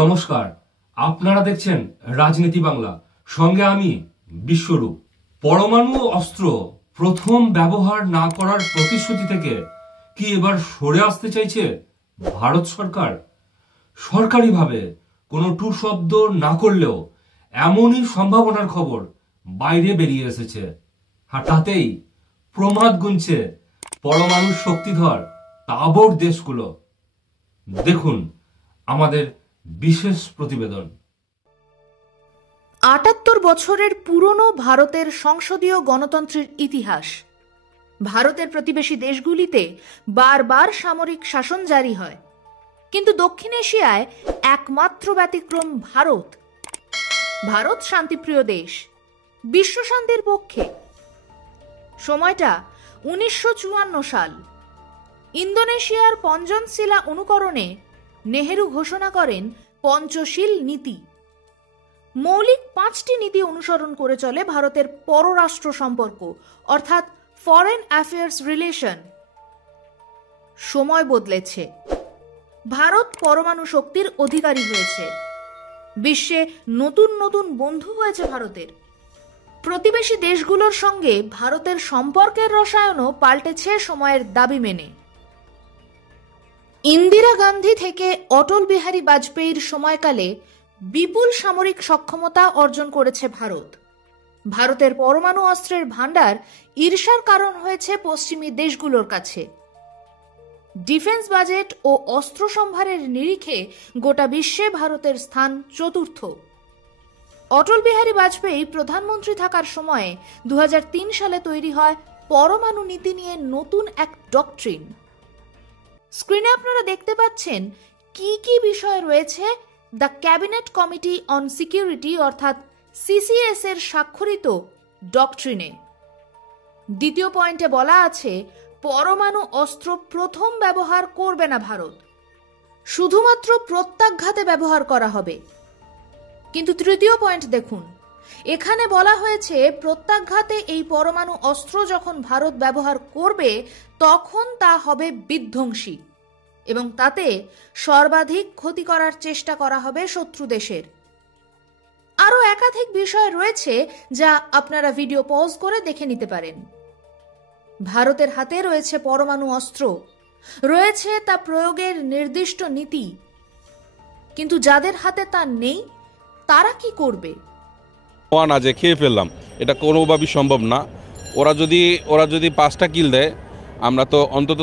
নমস্কার, আপনারা দেখছেন রাজনীতি বাংলা, সঙ্গে আমি বিশ্বরূপ। পরমাণু অস্ত্র প্রথম ব্যবহার না করার প্রতিশ্রুতি থেকে কি এবার সরে আসতে চাইছে ভারত সরকার? সরকারিভাবে কোনো টু শব্দ না করলেও এমনই সম্ভাবনার খবর বাইরে বেরিয়ে এসেছে, আর তাতেই প্রমাদ গুনছে পরমাণু শক্তিধর তাবড় দেশগুলো। দেখুন আমাদের বিশেষ প্রতিবেদন। ৭৮ বছরের পুরনো ভারতের সংসদীয় গণতন্ত্রের ইতিহাস। ভারতের প্রতিবেশী দেশগুলিতে বারবার সামরিক শাসন জারি হয়, কিন্তু দক্ষিণ এশিয়ায় একমাত্র ব্যতিক্রম ভারত। ভারত শান্তিপ্রিয় দেশ, বিশ্ব শান্তির পক্ষে। সময়টা ১৯৫৪ সাল। ইন্দোনেশিয়ার পঞ্চনশিলা অনুকরণে নেহেরু ঘোষণা করেন পঞ্চশীল নীতি। মৌলিক ৫টি নীতি অনুসরণ করে চলে ভারতের পররাষ্ট্র সম্পর্ক, অর্থাৎ ফরেন অ্যাফেয়ার্স রিলেশন। সময় বদলেছে, ভারত পরমাণু শক্তির অধিকারী হয়েছে, বিশ্বে নতুন নতুন বন্ধু হয়েছে ভারতের। প্রতিবেশী দেশগুলোর সঙ্গে ভারতের সম্পর্কের রসায়নও পাল্টেছে সময়ের দাবি মেনে। ইন্দিরা গান্ধী থেকে অটল বিহারী বাজপেয়ীর সময়কালে বিপুল সামরিক সক্ষমতা অর্জন করেছে ভারত। ভারতের পরমাণু অস্ত্রের ভান্ডার ঈর্ষার কারণ হয়েছে পশ্চিমী দেশগুলোর কাছে। ডিফেন্স বাজেট ও অস্ত্র সম্ভারের নিরিখে গোটা বিশ্বে ভারতের স্থান চতুর্থ। অটল বিহারী বাজপেয়ী প্রধানমন্ত্রী থাকার সময়ে ২০০৩ সালে তৈরি হয় পরমাণু নীতি নিয়ে নতুন এক ডক্ট্রিন। স্ক্রিনে আপনারা দেখতে পাচ্ছেন কি কি বিষয় রয়েছে the cabinet committee on security অর্থাৎ সিসিএস এর স্বাক্ষরিত ডক্ট্রিনে। দ্বিতীয় পয়েন্টে বলা আছে পরমাণু অস্ত্র প্রথম ব্যবহার করবে না ভারত, শুধুমাত্র প্রত্যাঘাতে ব্যবহার করা হবে। কিন্তু তৃতীয় পয়েন্ট দেখুন, এখানে বলা হয়েছে প্রত্যাঘাতে এই পরমাণু অস্ত্র যখন ভারত ব্যবহার করবে তখন তা হবে বিধ্বংসী এবং তাতে সর্বাধিক ক্ষতি করার চেষ্টা করা হবে শত্রু দেশের। আরও একাধিক বিষয় রয়েছে যা আপনারা ভিডিও পজ করে দেখে নিতে পারেন। ভারতের হাতে রয়েছে পরমাণু অস্ত্র, রয়েছে তা প্রয়োগের নির্দিষ্ট নীতি, কিন্তু যাদের হাতে তা নেই তারা কি করবে? না যে খেয়ে ফেললাম, এটা কোনোভাবেই সম্ভব না। ওরা যদি 5টা কিল দেয়, আমরা তো অন্তত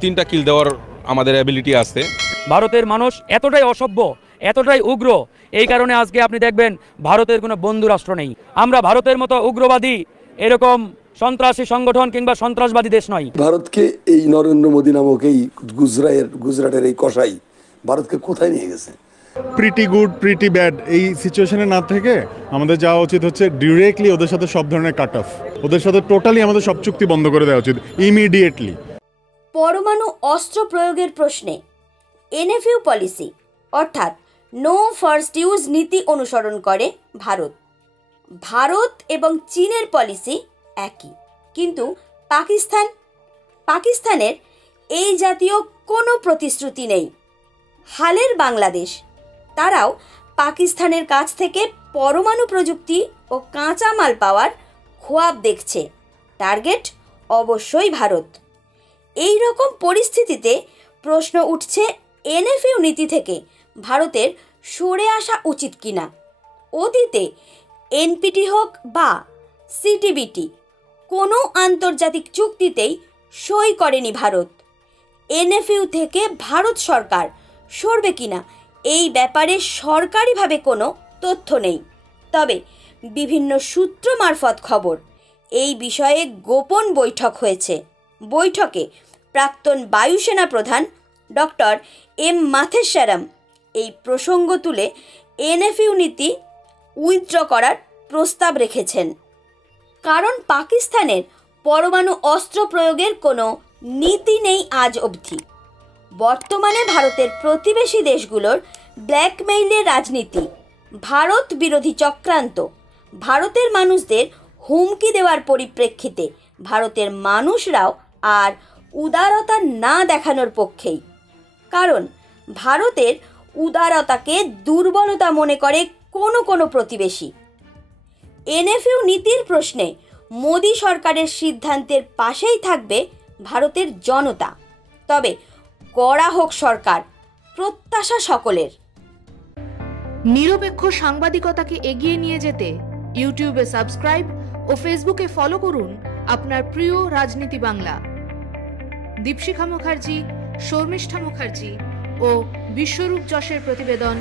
3টা কিল দেওয়ার আমাদের অ্যাবিলিটি আছে। ভারতের মানুষ এতটাই অসভ্য, এতটাই উগ্র, এই কারণে আজকে আপনি দেখবেন ভারতের কোনো বন্ধু রাষ্ট্র নেই। আমরা ভারতের মতো উগ্রবাদী এরকম সন্ত্রাসী সংগঠন কিংবা সন্ত্রাসবাদী দেশ নয়। ভারতকে এই নরেন্দ্র মোদী নামক এই গুজরাটের এই কসাই ভারতকে কোথায় নিয়ে গেছে? প্রিটি গুড প্রিটি ব্যাড এই সিচুয়েশনে না থেকে আমাদের যাওয়া উচিত হচ্ছে ডিরেক্টলি ওদের সাথে সব ধরনের কাট অফ, ওদের সাথে টোটালি আমাদের সব চুক্তি বন্ধ করে দেওয়া উচিত ইমিডিয়েটলি। পরমাণু অস্ত্র প্রয়োগের প্রশ্নে এনএফইউ পলিসি অর্থাৎ নো ফার্স্ট ইউজ নীতি অনুসরণ করে ভারত। ভারত এবং চীনের পলিসি একই, কিন্তু পাকিস্তানের এই জাতীয় কোনো প্রতিশ্রুতি নেই। হালের বাংলাদেশ, তারাও পাকিস্তানের কাছ থেকে পরমাণু প্রযুক্তি ও কাঁচামাল পাওয়ার খোয়াব দেখছে। টার্গেট অবশ্যই ভারত। এই রকম পরিস্থিতিতে প্রশ্ন উঠছে এনএফইউ নীতি থেকে ভারতের সরে আসা উচিত কিনা। অতীতে এনপিটি হোক বা সিটিবিটি কোনো আন্তর্জাতিক চুক্তিতেই সই করেনি ভারত। এনএফইউ থেকে ভারত সরকার সরবে কিনা এই ব্যাপারে সরকারিভাবে কোনো তথ্য নেই, তবে বিভিন্ন সূত্র মারফত খবর এই বিষয়ে গোপন বৈঠক হয়েছে। বৈঠকে প্রাক্তন বায়ুসেনা প্রধান ডক্টর এম মাথেশ্বরম এই প্রসঙ্গ তুলে এনএফইউ নীতি উইথড্র করার প্রস্তাব রেখেছেন। কারণ পাকিস্তানের পরমাণু অস্ত্র প্রয়োগের কোনো নীতি নেই আজ অবধি। বর্তমানে ভারতের প্রতিবেশী দেশগুলোর ব্ল্যাকমেইলের রাজনীতি, ভারত বিরোধী চক্রান্ত, ভারতের মানুষদের হুমকি দেওয়ার পরিপ্রেক্ষিতে ভারতের মানুষরাও আর উদারতা না দেখানোর পক্ষেই। কারণ ভারতের উদারতাকে দুর্বলতা মনে করে কোনো কোনো প্রতিবেশী। এনএফইউ নীতির প্রশ্নে মোদী সরকারের সিদ্ধান্তের পাশেই থাকবে ভারতের জনতা। তবে কড়া হোক সরকার, প্রত্যাশা সকলের। নিরপেক্ষ সাংবাদিকতাকে এগিয়ে নিয়ে যেতে ইউটিউবে সাবস্ক্রাইব ও ফেসবুকে ফলো করুন আপনার প্রিয় রাজনীতি বাংলা। দীপশিখা মুখার্জি, শর্মিষ্ঠা মুখার্জি ও বিশ্বরূপ যশের প্রতিবেদন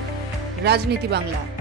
রাজনীতি বাংলা।